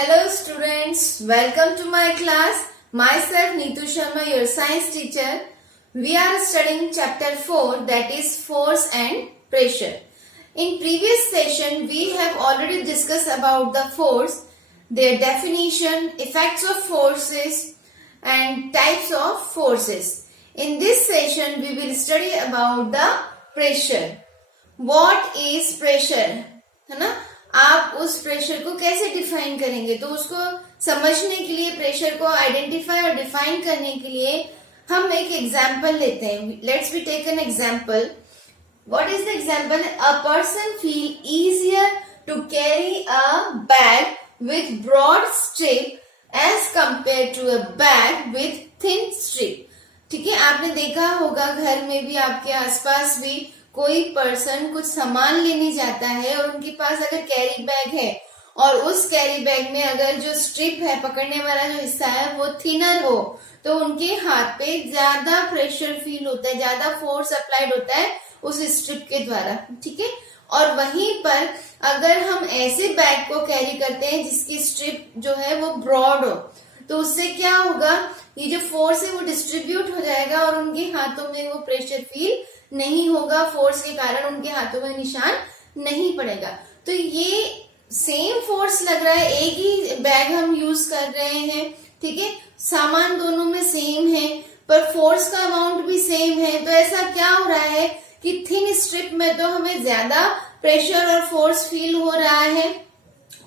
Hello students, welcome to my class. Myself Neetu Sharma, your science teacher. We are studying chapter 4, that is force and pressure. In previous session, we have already discussed about the force, their definition, effects of forces and types of forces. In this session, we will study about the pressure. What is pressure? है ना? आप उस pressure को कैसे define करेंगे? तो उसको समझने के लिए, प्रेशर को आइडेंटिफाई और डिफाइन करने के लिए हम एक एग्जाम्पल लेते हैं. Let's be take an example. What is the example? A person feel easier to carry a bag with broad strip as compare to a bag with thin strip. ठीक है, आपने देखा होगा घर में भी, आपके आसपास भी कोई पर्सन कुछ सामान लेने जाता है और उनके पास अगर कैरी बैग है और उस कैरी बैग में अगर जो स्ट्रिप है, पकड़ने वाला जो हिस्सा है वो थिनर हो, तो उनके हाथ पे ज्यादा प्रेशर फील होता है, ज्यादा फोर्स अप्लाइड होता है उस स्ट्रिप के द्वारा. ठीक है, और वहीं पर अगर हम ऐसे बैग को कैरी करते हैं जिसकी स्ट्रिप जो है वो ब्रॉड हो, तो उससे क्या होगा, ये जो फोर्स है वो डिस्ट्रीब्यूट हो जाएगा और उनके हाथों में वो प्रेशर फील नहीं होगा. फोर्स के कारण उनके हाथों में निशान नहीं पड़ेगा. तो ये सेम फोर्स लग रहा है, एक ही बैग हम यूज कर रहे हैं. ठीक है, सामान दोनों में सेम है पर फोर्स का अमाउंट भी सेम है. तो ऐसा क्या हो रहा है कि थिन स्ट्रिप में तो हमें ज्यादा प्रेशर और फोर्स फील हो रहा है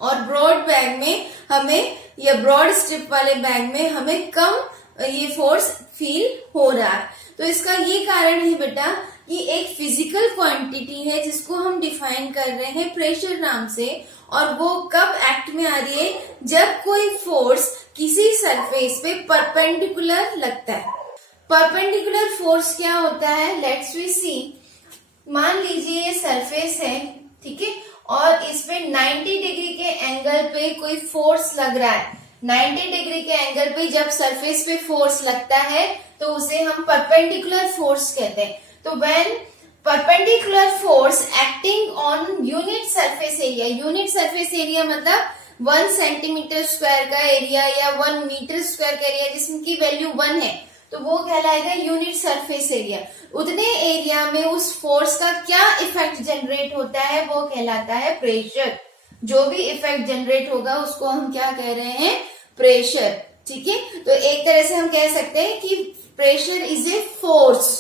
और ब्रॉड बैग में हमें, या ब्रॉड स्ट्रिप वाले बैग में हमें कम ये फोर्स फील हो रहा है. तो इसका ये कारण है बेटा कि एक फिजिकल क्वांटिटी है जिसको हम डिफाइन कर रहे हैं प्रेशर नाम से, और वो कब एक्ट में आ रही है, जब कोई फोर्स किसी सरफेस पे परपेंडिकुलर लगता है. परपेंडिकुलर फोर्स क्या होता है? लेट्स वी सी. मान लीजिए ये सरफेस है, ठीक है, और इस पे 90 डिग्री के एंगल पे कोई फोर्स लग रहा है. 90 डिग्री के एंगल पे जब सरफेस पे फोर्स लगता है तो उसे हम परपेंडिकुलर फोर्स कहते हैं. तो when perpendicular force acting on unit surface area, unit surface area मतलब 1 सेंटीमीटर स्क्वायर का एरिया या 1 मीटर स्क्वायर का एरिया जिसकी वैल्यू 1 है, तो वो कहलाएगा यूनिट सरफेस एरिया. उतने एरिया में उस फोर्स का क्या इफेक्ट जनरेट होता है वो कहलाता है प्रेशर. जो भी इफेक्ट जनरेट होगा उसको हम क्या कह रहे हैं? प्रेशर. ठीक है, तो एक तरह से हम कह सकते हैं कि pressure is a force.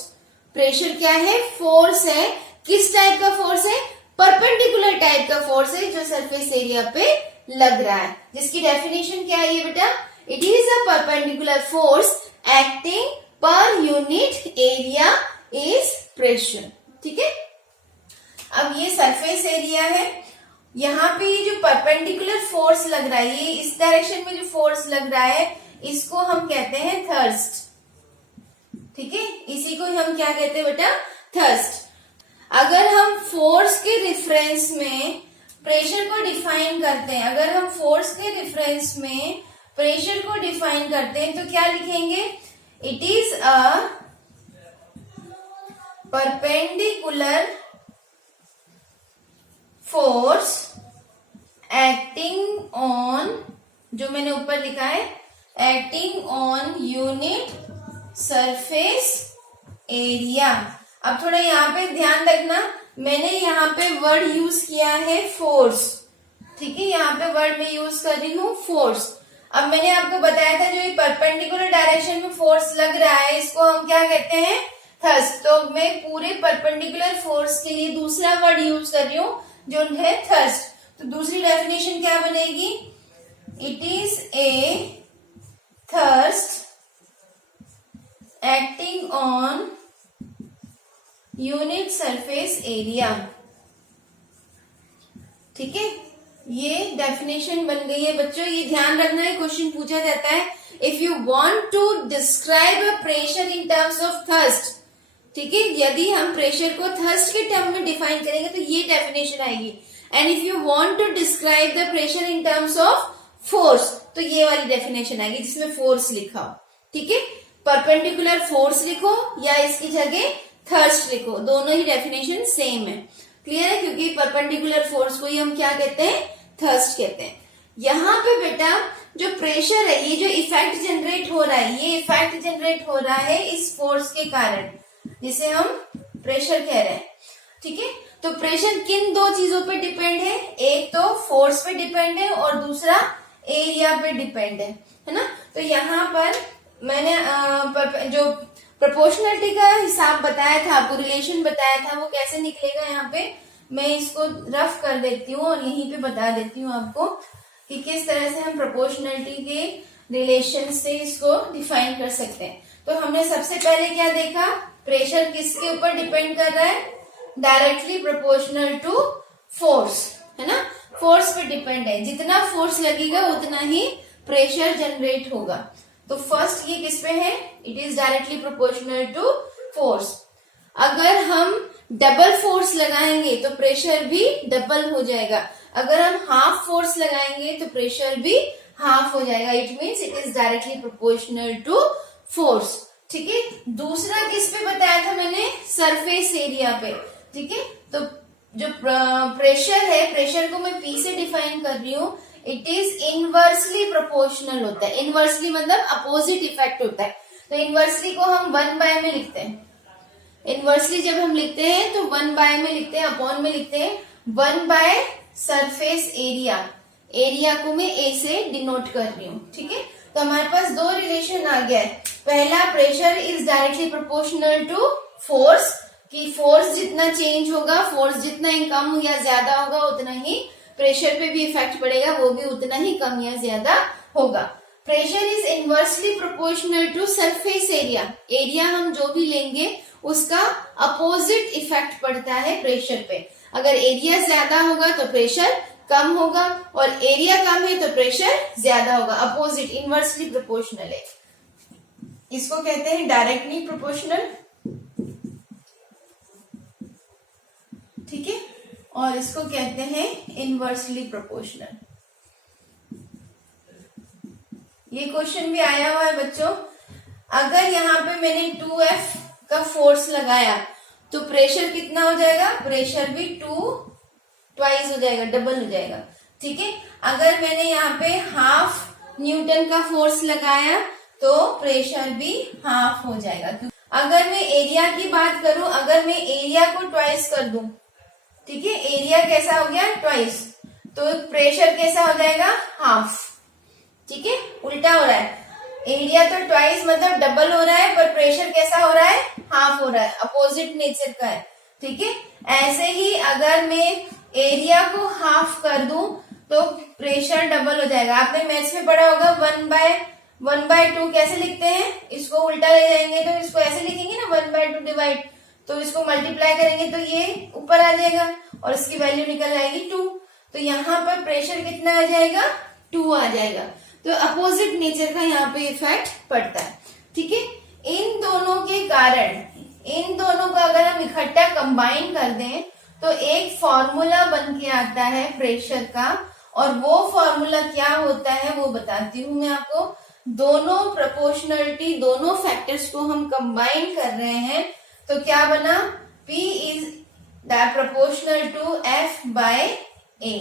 Pressure क्या है? फोर्स है. किस टाइप का फोर्स है? परपेंडिकुलर टाइप का फोर्स है जो सरफेस एरिया पे लग रहा है, जिसकी डेफिनेशन क्या है बेटा? It is a perpendicular force acting per unit area is pressure. ठीक है, अब ये सरफेस एरिया है, यहाँ पे ये जो परपेंडिकुलर फोर्स लग रहा है, ये इस डायरेक्शन में जो फोर्स लग रहा है इसको हम कहते हैं थर्स्ट. ठीक है, इसी को हम क्या कहते हैं बेटा? थर्स्ट. अगर हम फोर्स के रेफरेंस में प्रेशर को डिफाइन करते हैं, अगर हम फोर्स के रेफरेंस में प्रेशर को डिफाइन करते हैं तो क्या लिखेंगे? It is a perpendicular force acting on, जो मैंने ऊपर लिखा है, acting on unit surface area. अब थोड़ा यहाँ पे ध्यान रखना, मैंने यहाँ पे वर्ड यूज किया है फोर्स. ठीक है, यहाँ पे वर्ड में यूज कर रही हूँ फोर्स. अब मैंने आपको बताया था जो ये परपेंडिकुलर डायरेक्शन में फोर्स लग रहा है इसको हम क्या कहते हैं? थर्स्ट. तो मैं पूरे परपेंडिकुलर फोर्स के लिए दूसरा वर्ड यूज कर रही हूँ जो है थर्स्ट. तो दूसरी डेफिनेशन क्या बनेगी? It is a thrust acting on unit surface area. ठीक है, ये डेफिनेशन बन गई है बच्चों. ये ध्यान रखना है, क्वेश्चन पूछा जाता है if you want to describe a pressure in terms of thrust. ठीक है, यदि हम प्रेशर को थर्स्ट के टर्म में डिफाइन करेंगे तो ये डेफिनेशन आएगी. And if you want to describe the pressure in terms of force तो ये वाली डेफिनेशन आएगी जिसमें फोर्स लिखा हो. ठीक है, परपेंडिकुलर फोर्स लिखो या इसकी जगह थर्स्ट लिखो, दोनों ही डेफिनेशन सेम है. क्लियर है? क्योंकि परपेंडिकुलर फोर्स को ही हम क्या कहते हैं? थर्स्ट कहते हैं. यहाँ पे बेटा जो प्रेशर है, ये जो इफेक्ट जनरेट हो रहा है, ये इफेक्ट जनरेट हो रहा है इस फोर्स के कारण, जिसे हम प्रेशर कह रहे हैं। ठीक है, तो प्रेशर किन दो चीजों पे डिपेंड है? एक तो फोर्स पे डिपेंड है और दूसरा एरिया पे डिपेंड है ना। तो यहाँ पर मैंने जो प्रोपोर्शनलिटी का हिसाब बताया था आपको, रिलेशन बताया था, वो कैसे निकलेगा यहाँ पे मैं इसको रफ कर देती हूँ और यहीं पे बता देती हूँ आपको कि किस तरह से हम प्रोपोर्शनलिटी के रिलेशन से इसको डिफाइन कर सकते हैं। तो हमने सबसे पहले क्या देखा? प्रेशर किसके ऊपर डिपेंड कर रहा है? डायरेक्टली प्रोपोर्शनल टू फोर्स, है ना। फोर्स पे डिपेंड है, जितना फोर्स लगेगा उतना ही प्रेशर जनरेट होगा। तो फर्स्ट ये किस पे है? It is directly proportional to force. अगर हम डबल फोर्स लगाएंगे तो प्रेशर भी डबल हो जाएगा। अगर हम हाफ फोर्स लगाएंगे तो प्रेशर भी हाफ हो जाएगा। It means it is directly proportional to force. ठीक है, दूसरा किस पे बताया था मैंने? सरफेस एरिया पे। ठीक है, तो जो प्रेशर है, प्रेशर को मैं पी से डिफाइन कर रही हूँ, इट इज इनवर्सली प्रोपोर्शनल होता है। इनवर्सली मतलब अपोजिट इफेक्ट होता है। तो इनवर्सली को हम 1/, में लिखते हैं। इनवर्सली जब हम लिखते हैं तो 1/, में लिखते हैं, अपॉन में लिखते हैं 1/, सरफेस एरिया। एरिया को मैं ए से डिनोट कर रही हूँ। ठीक है, तो हमारे पास दो रिलेशन आ गया है। पहला, pressure is directly proportional to force, कि फोर्स जितना चेंज होगा, फोर्स जितना ही कम या ज्यादा होगा, उतना ही प्रेशर पे भी इफेक्ट पड़ेगा, वो भी उतना ही कम या ज्यादा होगा। Pressure is inversely proportional to surface area. Area हम जो भी लेंगे उसका अपोजिट इफेक्ट पड़ता है प्रेशर पे। अगर एरिया ज्यादा होगा तो प्रेशर कम होगा, और एरिया कम है तो प्रेशर ज्यादा होगा। अपोजिट, इनवर्सली प्रोपोर्शनल है। इसको कहते हैं डायरेक्टली प्रोपोर्शनल। ठीक है, और इसको कहते हैं इनवर्सली प्रोपोर्शनल। ये क्वेश्चन भी आया हुआ है बच्चों। अगर यहाँ पे मैंने 2F का फोर्स लगाया तो प्रेशर कितना हो जाएगा? प्रेशर भी 2 ट्वाइस हो जाएगा, डबल हो जाएगा। ठीक है, अगर मैंने यहाँ पे हाफ न्यूटन का फोर्स लगाया तो प्रेशर भी हाफ हो जाएगा। अगर मैं एरिया की बात करूं, अगर मैं एरिया को ट्वाइस कर दूं, ठीक है, एरिया कैसा हो गया? ट्वाइस, तो प्रेशर कैसा हो जाएगा? हाफ। ठीक है, उल्टा हो रहा है। एरिया तो ट्वाइस मतलब डबल हो रहा है, पर प्रेशर कैसा हो रहा है? हाफ हो रहा है, अपोजिट नेचर का है। ठीक है, ऐसे ही अगर मैं एरिया को हाफ कर दूं तो प्रेशर डबल हो जाएगा। आपने मैथ्स में पढ़ा होगा 1/2 कैसे लिखते हैं? इसको उल्टा ले जाएंगे तो इसको ऐसे लिखेंगे ना, 1/2 डिवाइड, तो इसको मल्टीप्लाई करेंगे तो ये ऊपर आ जाएगा और इसकी वैल्यू निकल आएगी 2। तो यहाँ पर प्रेशर कितना आ जाएगा? 2 आ जाएगा। तो अपोजिट नेचर का यहाँ पे इफेक्ट पड़ता है। ठीक है, इन दोनों के कारण, इन दोनों को अगर हम इकट्ठा कंबाइन कर दें तो एक फॉर्मूला बन के आता है प्रेशर का, और वो फॉर्मूला क्या होता है वो बताती हूँ मैं आपको। दोनों प्रोपोर्शनलिटी, दोनों फैक्टर्स को हम कंबाइन कर रहे हैं तो क्या बना? P is proportional to F/A।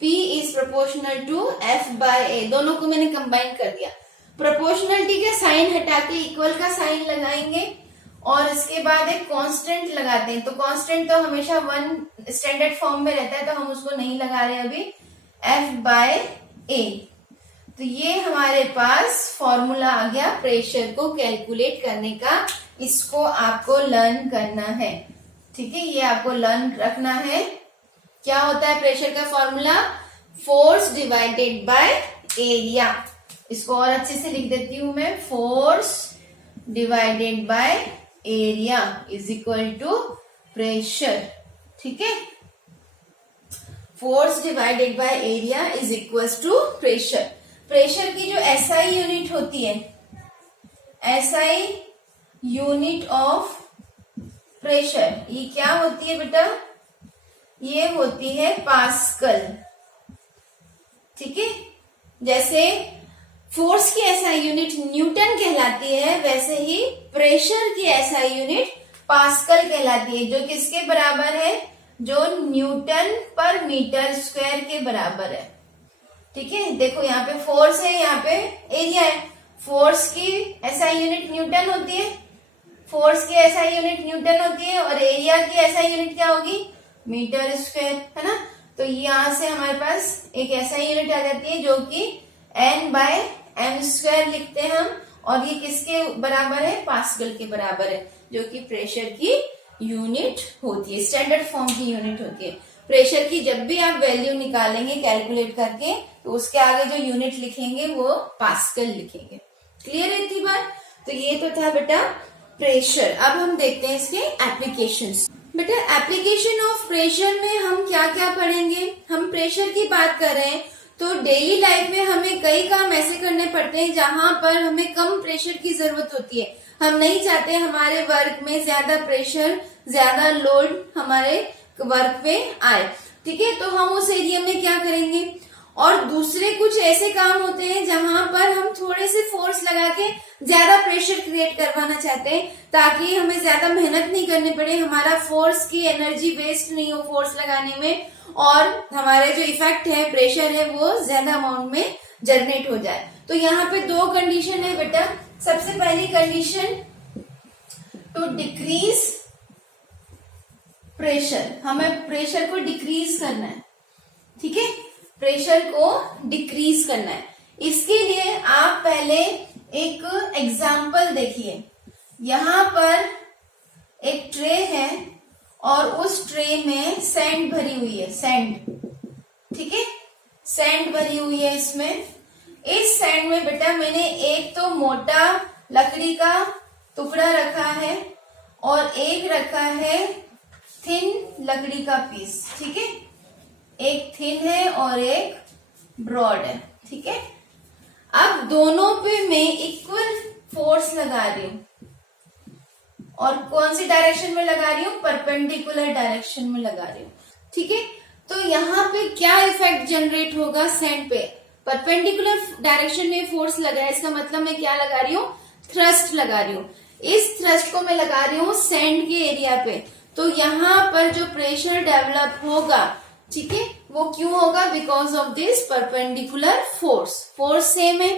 P is proportional to F/A। दोनों को मैंने कंबाइन कर दिया। प्रोपोर्शनलिटी के साइन हटा के इक्वल का साइन लगाएंगे और इसके बाद एक कांस्टेंट लगाते हैं। तो कांस्टेंट तो हमेशा 1 स्टैंडर्ड फॉर्म में रहता है, तो हम उसको नहीं लगा रहे अभी। F/A, तो ये हमारे पास फॉर्मूला आ गया प्रेशर को कैलकुलेट करने का। इसको आपको लर्न करना है। ठीक है, ये आपको लर्न रखना है। क्या होता है प्रेशर का formula? Force divided by area. इसको और अच्छे से लिख देती हूं मैं। Force divided by area is equal to pressure. ठीक है, force divided by area is equal to pressure. Pressure की जो SI यूनिट होती है, SI यूनिट ऑफ प्रेशर, ये क्या होती है बेटा? ये होती है पास्कल। ठीक है, जैसे फोर्स की SI यूनिट न्यूटन कहलाती है, वैसे ही प्रेशर की SI यूनिट पास्कल कहलाती है, जो किसके बराबर है? जो न्यूटन पर मीटर स्क्वायर के बराबर है। ठीक है, देखो यहाँ पे फोर्स है, यहाँ पे एरिया है। फोर्स की एसआई यूनिट न्यूटन होती है, फोर्स की एसआई यूनिट न्यूटन होती है, और एरिया की एसआई यूनिट क्या होगी, मीटर स्क्वायर, है ना। तो यहाँ से हमारे पास एक एसआई यूनिट आ जाती है जो कि N/m² लिखते हैं हम, और ये किसके बराबर है, पास्कल के बराबर है, जो कि प्रेशर की यूनिट होती है, स्टैंडर्ड फॉर्म की यूनिट होती है। प्रेशर की जब भी आप वैल्यू निकालेंगे कैलकुलेट करके, तो उसके आगे जो यूनिट लिखेंगे वो पास्कल लिखेंगे। क्लियर है इतनी बात। तो ये तो था बेटा प्रेशर। अब हम देखते हैं इसके एप्लीकेशंस। बेटा एप्लीकेशन ऑफ प्रेशर में हम क्या क्या पढ़ेंगे, हम प्रेशर की बात कर रहे हैं तो डेली लाइफ में हमें कई काम ऐसे करने पड़ते हैं जहां पर हमें कम प्रेशर की जरूरत होती है। हम नहीं चाहते हमारे वर्क में ज्यादा प्रेशर, ज्यादा लोड हमारे वर्क पे आए, ठीक है। तो हम उस एरिया में क्या करेंगे, और दूसरे कुछ ऐसे काम होते हैं जहां पर हम थोड़े से फोर्स लगा के ज्यादा प्रेशर क्रिएट करवाना चाहते हैं, ताकि हमें ज्यादा मेहनत नहीं करनी पड़े, हमारा फोर्स की एनर्जी वेस्ट नहीं हो फोर्स लगाने में, और हमारा जो इफेक्ट है प्रेशर है वो ज्यादा अमाउंट में जनरेट हो जाए। तो यहाँ पे दो कंडीशन है बेटा। सबसे पहली कंडीशन, टू डिक्रीज प्रेशर, हमें प्रेशर को डिक्रीज करना है, ठीक है, प्रेशर को डिक्रीज करना है। इसके लिए आप पहले एक एग्जाम्पल देखिए। यहां पर एक ट्रे है और उस ट्रे में सैंड भरी हुई है, सैंड, ठीक है, सैंड भरी हुई है इसमें। इस सैंड में बेटा मैंने एक तो मोटा लकड़ी का टुकड़ा रखा है और एक रखा है थिन लकड़ी का पीस, ठीक है, एक थिन है और एक ब्रॉड है, ठीक है। अब दोनों पे मैं इक्वल फोर्स लगा रही हूं, और कौन सी डायरेक्शन में लगा रही हूँ, परपेंडिकुलर डायरेक्शन में लगा रही हूँ, ठीक है। तो यहाँ पे क्या इफेक्ट जनरेट होगा सैंड पे, परपेंडिकुलर डायरेक्शन में फोर्स लगा है, इसका मतलब मैं क्या लगा रही हूँ, थ्रस्ट लगा रही हूँ। इस थ्रस्ट को मैं लगा रही हूँ सैंड के एरिया पे, तो यहाँ पर जो प्रेशर डेवलप होगा, ठीक है, वो क्यों होगा, because of this perpendicular force, force same है।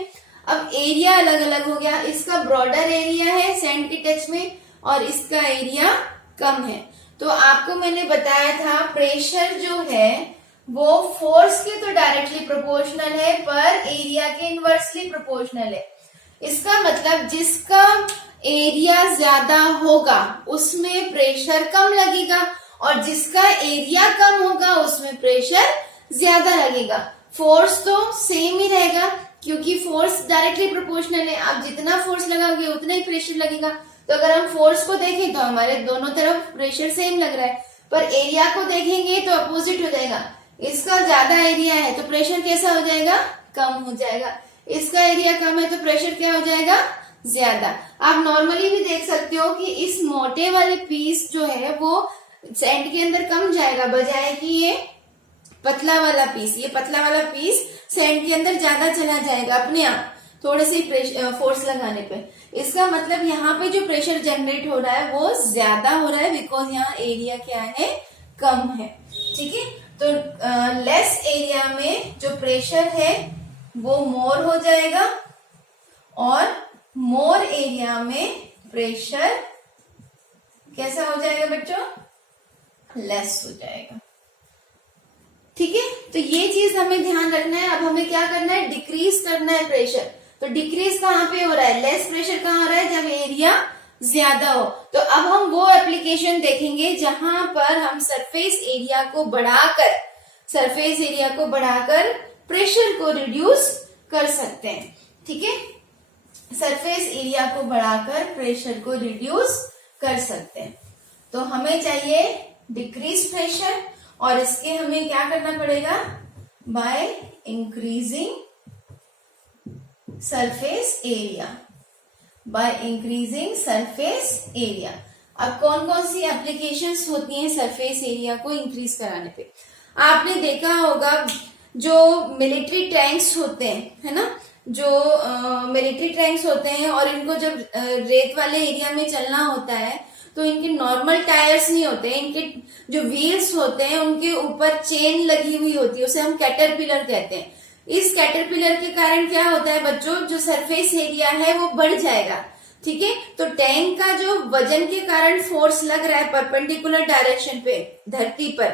अब एरिया अलग अलग हो गया, इसका ब्रॉडर एरिया है सैंड के टच में और इसका एरिया कम है। तो आपको मैंने बताया था प्रेशर जो है वो फोर्स के तो डायरेक्टली प्रोपोर्शनल है, पर एरिया के इनवर्सली प्रोपोर्शनल है। इसका मतलब जिसका एरिया ज्यादा होगा उसमें प्रेशर कम लगेगा, और जिसका एरिया कम होगा उसमें प्रेशर ज्यादा लगेगा। फोर्स तो सेम ही रहेगा क्योंकि फोर्स डायरेक्टली प्रोपोर्शनल है, आप जितना फोर्स लगाओगे उतना ही प्रेशर लगेगा। तो अगर हम फोर्स को देखें तो हमारे दोनों तरफ प्रेशर सेम लग रहा है, पर एरिया को देखेंगे तो अपोजिट हो जाएगा। इसका ज्यादा एरिया है तो प्रेशर कैसा हो जाएगा, कम हो जाएगा। इसका एरिया कम है तो प्रेशर क्या हो जाएगा, ज्यादा। आप नॉर्मली भी देख सकते हो कि इस मोटे वाले पीस जो है वो सैंड के अंदर कम जाएगा, बजाय कि ये पतला वाला पीस, ये पतला वाला पीस सैंड के अंदर ज्यादा चला जाएगा अपने आप, थोड़े से फोर्स लगाने पे। इसका मतलब यहाँ पे जो प्रेशर जनरेट हो रहा है वो ज्यादा हो रहा है, बिकॉज यहाँ एरिया क्या है, कम है, ठीक है। तो लेस एरिया में जो प्रेशर है वो मोर हो जाएगा, और मोर एरिया में प्रेशर कैसा हो जाएगा बच्चों, लेस हो जाएगा, ठीक है। तो ये चीज हमें ध्यान रखना है। अब हमें क्या करना है, डिक्रीज करना है प्रेशर। तो डिक्रीज कहाँ पे हो रहा है, लेस प्रेशर कहाँ हो रहा है, जब एरिया ज्यादा हो। तो अब हम वो एप्लीकेशन देखेंगे जहां पर हम सरफेस एरिया को बढ़ाकर प्रेशर को रिड्यूस कर सकते हैं, ठीक है। सरफेस एरिया को बढ़ाकर प्रेशर को रिड्यूस कर सकते हैं। तो हमें चाहिए डिक्रीज प्रेशर, और इसके हमें क्या करना पड़ेगा, बाय इंक्रीजिंग सरफेस एरिया, अब कौन कौन सी एप्लीकेशंस होती हैं सरफेस एरिया को इंक्रीज कराने पे। आपने देखा होगा जो मिलिट्री टैंक्स होते हैं, है ना, जो मिलिट्री टैंक्स होते हैं, और इनको जब रेत वाले एरिया में चलना होता है तो इनके नॉर्मल टायर्स नहीं होते हैं, इनके जो व्हील्स होते हैं उनके ऊपर चेन लगी हुई होती है, उसे हम कैटरपिलर कहते हैं। इस कैटरपिलर के कारण क्या होता है बच्चों, जो सरफेस एरिया है वो बढ़ जाएगा। ठीक है, तो टैंक का जो वजन के कारण फोर्स लग रहा है परपेंडिकुलर डायरेक्शन पे धरती पर,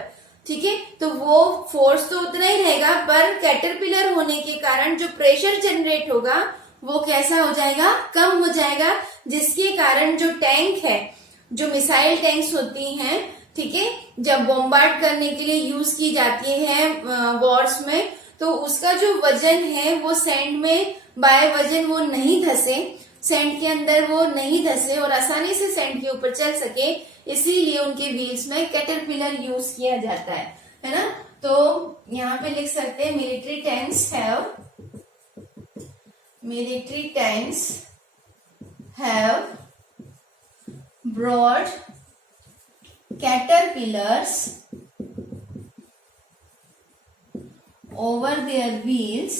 ठीक है, तो वो फोर्स तो उतना ही रहेगा, पर कैटरपिलर होने के कारण जो प्रेशर जनरेट होगा वो कैसा हो जाएगा, कम हो जाएगा, जिसके कारण जो टैंक है, जो मिसाइल टैंक्स होती हैं, ठीक है, जब बॉम्बार्ड करने के लिए यूज की जाती है वॉर्स में, तो उसका जो वजन है वो सैंड में बाय वजन वो नहीं धसे, सैंड के अंदर वो नहीं धसे और आसानी से सैंड के ऊपर चल सके, इसीलिए उनके व्हील्स में कैटरपिलर यूज किया जाता है ना। तो यहाँ पे लिख सकते हैं military tanks have broad caterpillars over their wheels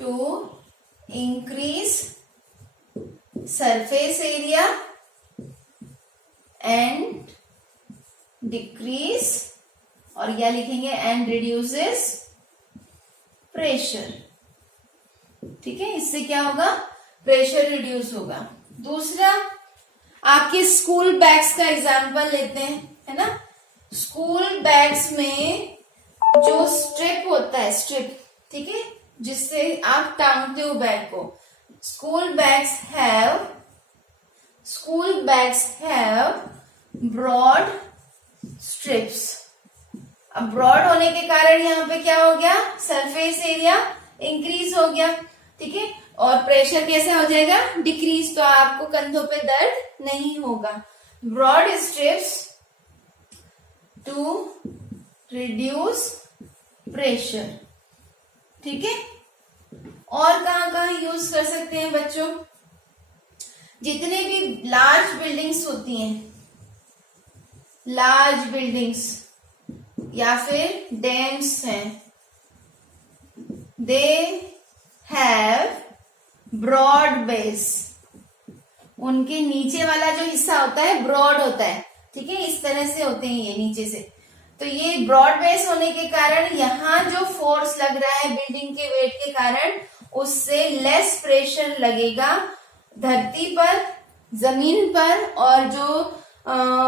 to increase surface area and decrease, और क्या लिखेंगे, and reduces pressure। ठीक है, इससे क्या होगा, प्रेशर रिड्यूस होगा। दूसरा, आपके स्कूल बैग्स का एग्जांपल लेते हैं, है ना। स्कूल बैग्स में जो स्ट्रिप होता है, स्ट्रिप, ठीक है, जिससे आप टांगते हो बैग को, school bags have broad strips. अब ब्रॉड होने के कारण यहाँ पे क्या हो गया, सरफेस एरिया इंक्रीज हो गया, ठीक है, और प्रेशर कैसा हो जाएगा, डिक्रीज, तो आपको कंधों पे दर्द नहीं होगा। Broad strips to reduce pressure. ठीक है, और कहाँ यूज कर सकते हैं बच्चों, जितने भी लार्ज बिल्डिंग्स होती हैं, लार्ज बिल्डिंग्स या फिर डैम्स हैं, दे हैव ब्रॉड बेस। उनके नीचे वाला जो हिस्सा होता है ब्रॉड होता है, ठीक है, इस तरह से होते हैं ये नीचे से। तो ये ब्रॉड बेस होने के कारण यहाँ जो फोर्स लग रहा है बिल्डिंग के वेट के कारण, उससे लेस प्रेशर लगेगा धरती पर, जमीन पर, और जो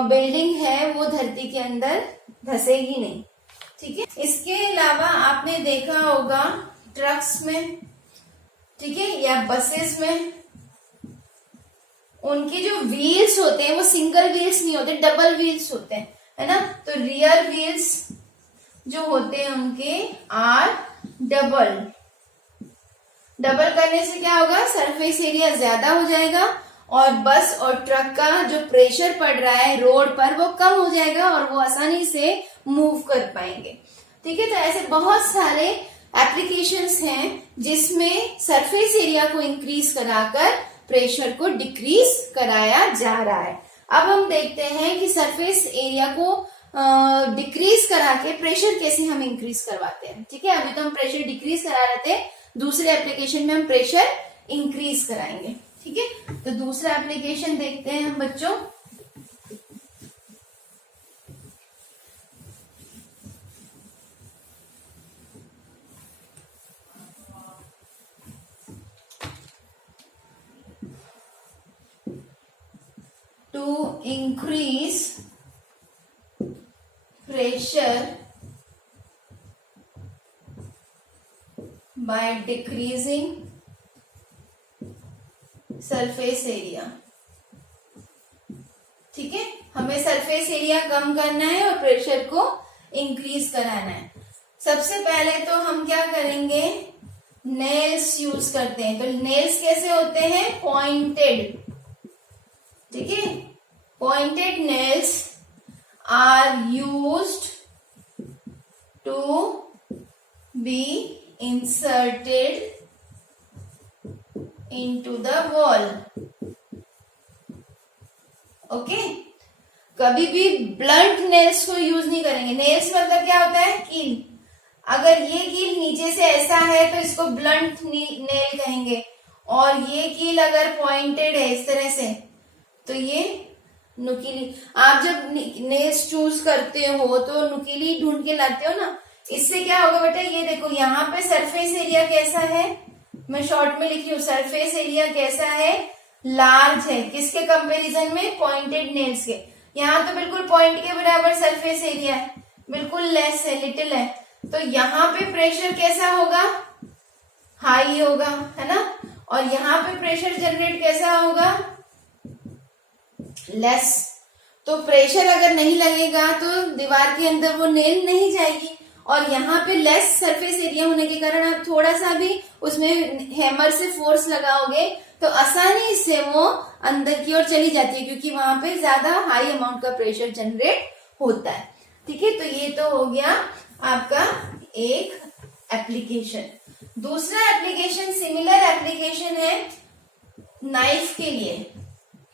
बिल्डिंग है वो धरती के अंदर धसेगी नहीं। ठीक है, इसके अलावा आपने देखा होगा ट्रक्स में, ठीक है, या बसेस में, उनके जो व्हील्स होते हैं वो सिंगल व्हील्स नहीं होते, डबल व्हील्स होते हैं, है ना। तो रियर व्हील्स जो होते हैं उनके आर डबल करने से क्या होगा, सरफेस एरिया ज्यादा हो जाएगा और बस और ट्रक का जो प्रेशर पड़ रहा है रोड पर वो कम हो जाएगा और वो आसानी से मूव कर पाएंगे। ठीक है, तो ऐसे बहुत सारे एप्लीकेशंस हैं जिसमें सरफेस एरिया को इंक्रीज कराकर प्रेशर को डिक्रीज कराया जा रहा है। अब हम देखते हैं कि सरफेस एरिया को डिक्रीज करा के प्रेशर कैसे हम इंक्रीज करवाते हैं। ठीक है, अभी तो हम प्रेशर डिक्रीज करा रहे थे, दूसरे एप्लीकेशन में हम प्रेशर इंक्रीज कराएंगे। ठीक है, तो दूसरा एप्लीकेशन देखते हैं हम बच्चों। To increase pressure by decreasing surface area। ठीक है, हमें सरफेस एरिया कम करना है और प्रेशर को इंक्रीज कराना है। सबसे पहले तो हम क्या करेंगे, नेल्स यूज करते हैं। तो नेल्स कैसे होते हैं, पॉइंटेड। ठीक है, pointed nails are used to be inserted into the wall. Okay, कभी भी ब्लंट नेल्स को यूज नहीं करेंगे। नेल्स मतलब क्या होता है, कील। अगर ये कील नीचे से ऐसा है तो इसको ब्लंट नेल कहेंगे, और ये कील अगर पॉइंटेड है इस तरह से तो ये नुकीली। आप जब नेल्स चूज करते हो तो नुकीली ढूंढ के लाते हो ना, इससे क्या होगा बेटा, ये देखो यहाँ पे सरफेस एरिया कैसा है, मैं शॉर्ट में लिखी हूँ, सरफेस एरिया कैसा है, लार्ज है। किसके कंपैरिजन में, पॉइंटेड नेल्स के। यहाँ तो बिल्कुल पॉइंट के बराबर सरफेस एरिया है, बिल्कुल लेस है, लिटिल है। तो यहाँ पे प्रेशर कैसा होगा, हाई होगा, है ना। और यहाँ पे प्रेशर जनरेट कैसा होगा, लेस। तो प्रेशर अगर नहीं लगेगा तो दीवार के अंदर वो नेल नहीं जाएगी। और यहाँ पे लेस सरफेस एरिया होने के कारण आप थोड़ा सा भी उसमें हैमर से फोर्स लगाओगे तो आसानी से वो अंदर की ओर चली जाती है, क्योंकि वहां पे ज्यादा हाई अमाउंट का प्रेशर जनरेट होता है। ठीक है, तो ये तो हो गया आपका एक एप्लीकेशन। दूसरा एप्लीकेशन, सिमिलर एप्लीकेशन है नाइफ के लिए।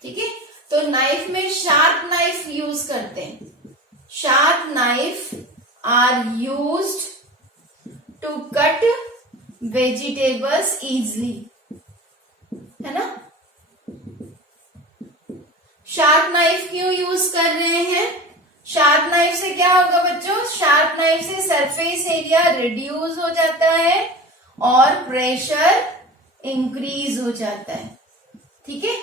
ठीक है, तो नाइफ में शार्प नाइफ यूज करते हैं। Sharp knife are used to cut vegetables easily, है ना। शार्प नाइफ क्यों यूज कर रहे हैं, शार्प नाइफ से क्या होगा बच्चों, शार्प नाइफ से सरफेस एरिया रिड्यूस हो जाता है और प्रेशर इंक्रीज हो जाता है। ठीक है,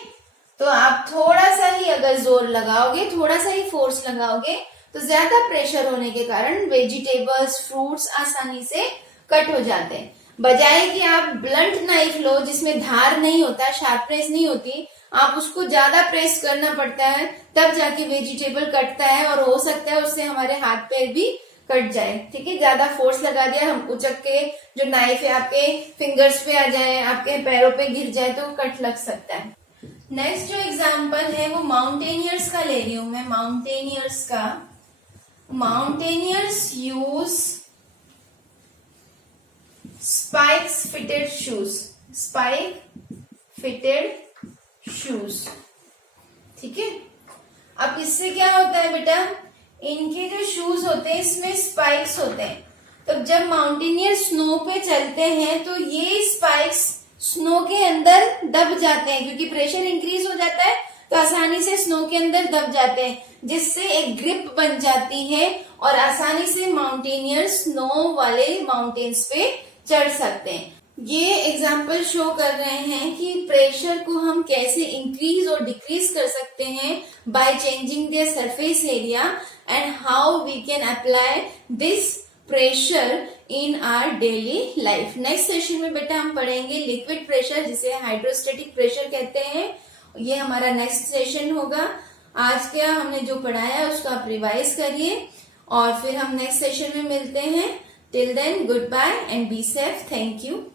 तो आप थोड़ा सा ही अगर जोर लगाओगे, थोड़ा सा ही फोर्स लगाओगे तो ज्यादा प्रेशर होने के कारण वेजिटेबल्स, फ्रूट्स आसानी से कट हो जाते हैं। बजाय कि आप ब्लंट नाइफ लो जिसमें धार नहीं होता, शार्पनेस नहीं होती, आप उसको ज्यादा प्रेस करना पड़ता है, तब जाके वेजिटेबल कटता है और हो सकता है उससे हमारे हाथ पैर भी कट जाए। ठीक है, ज्यादा फोर्स लगा दिया, हम उचक के जो नाइफ है आपके फिंगर्स पे आ जाए, आपके पैरों पे गिर जाए तो कट लग सकता है। नेक्स्ट जो एग्जाम्पल है वो माउंटेनियर्स का ले रही हूं मैं, माउंटेनियर्स का। Mountaineers use spikes fitted shoes, spike fitted shoes. ठीक है, अब इससे क्या होता है बेटा, इनके जो शूज होते हैं इसमें स्पाइक्स होते हैं। तो जब माउंटेनियर स्नो पे चलते हैं तो ये स्पाइक्स स्नो के अंदर दब जाते हैं, क्योंकि प्रेशर इंक्रीज हो जाता है तो आसानी से स्नो के अंदर दब जाते हैं, जिससे एक ग्रिप बन जाती है और आसानी से माउंटेनियर स्नो वाले माउंटेन्स पे चढ़ सकते हैं। ये एग्जाम्पल शो कर रहे हैं कि प्रेशर को हम कैसे इंक्रीज और डिक्रीज कर सकते हैं by changing the surface area, and how we can apply this pressure in our daily life. Next session में बेटा हम पढ़ेंगे लिक्विड प्रेशर, जिसे हाइड्रोस्टेटिक प्रेशर कहते हैं। ये हमारा नेक्स्ट सेशन होगा। आज क्या हमने जो पढ़ाया उसको आप रिवाइज करिए और फिर हम नेक्स्ट सेशन में मिलते हैं। Till then, goodbye and be safe. Thank you.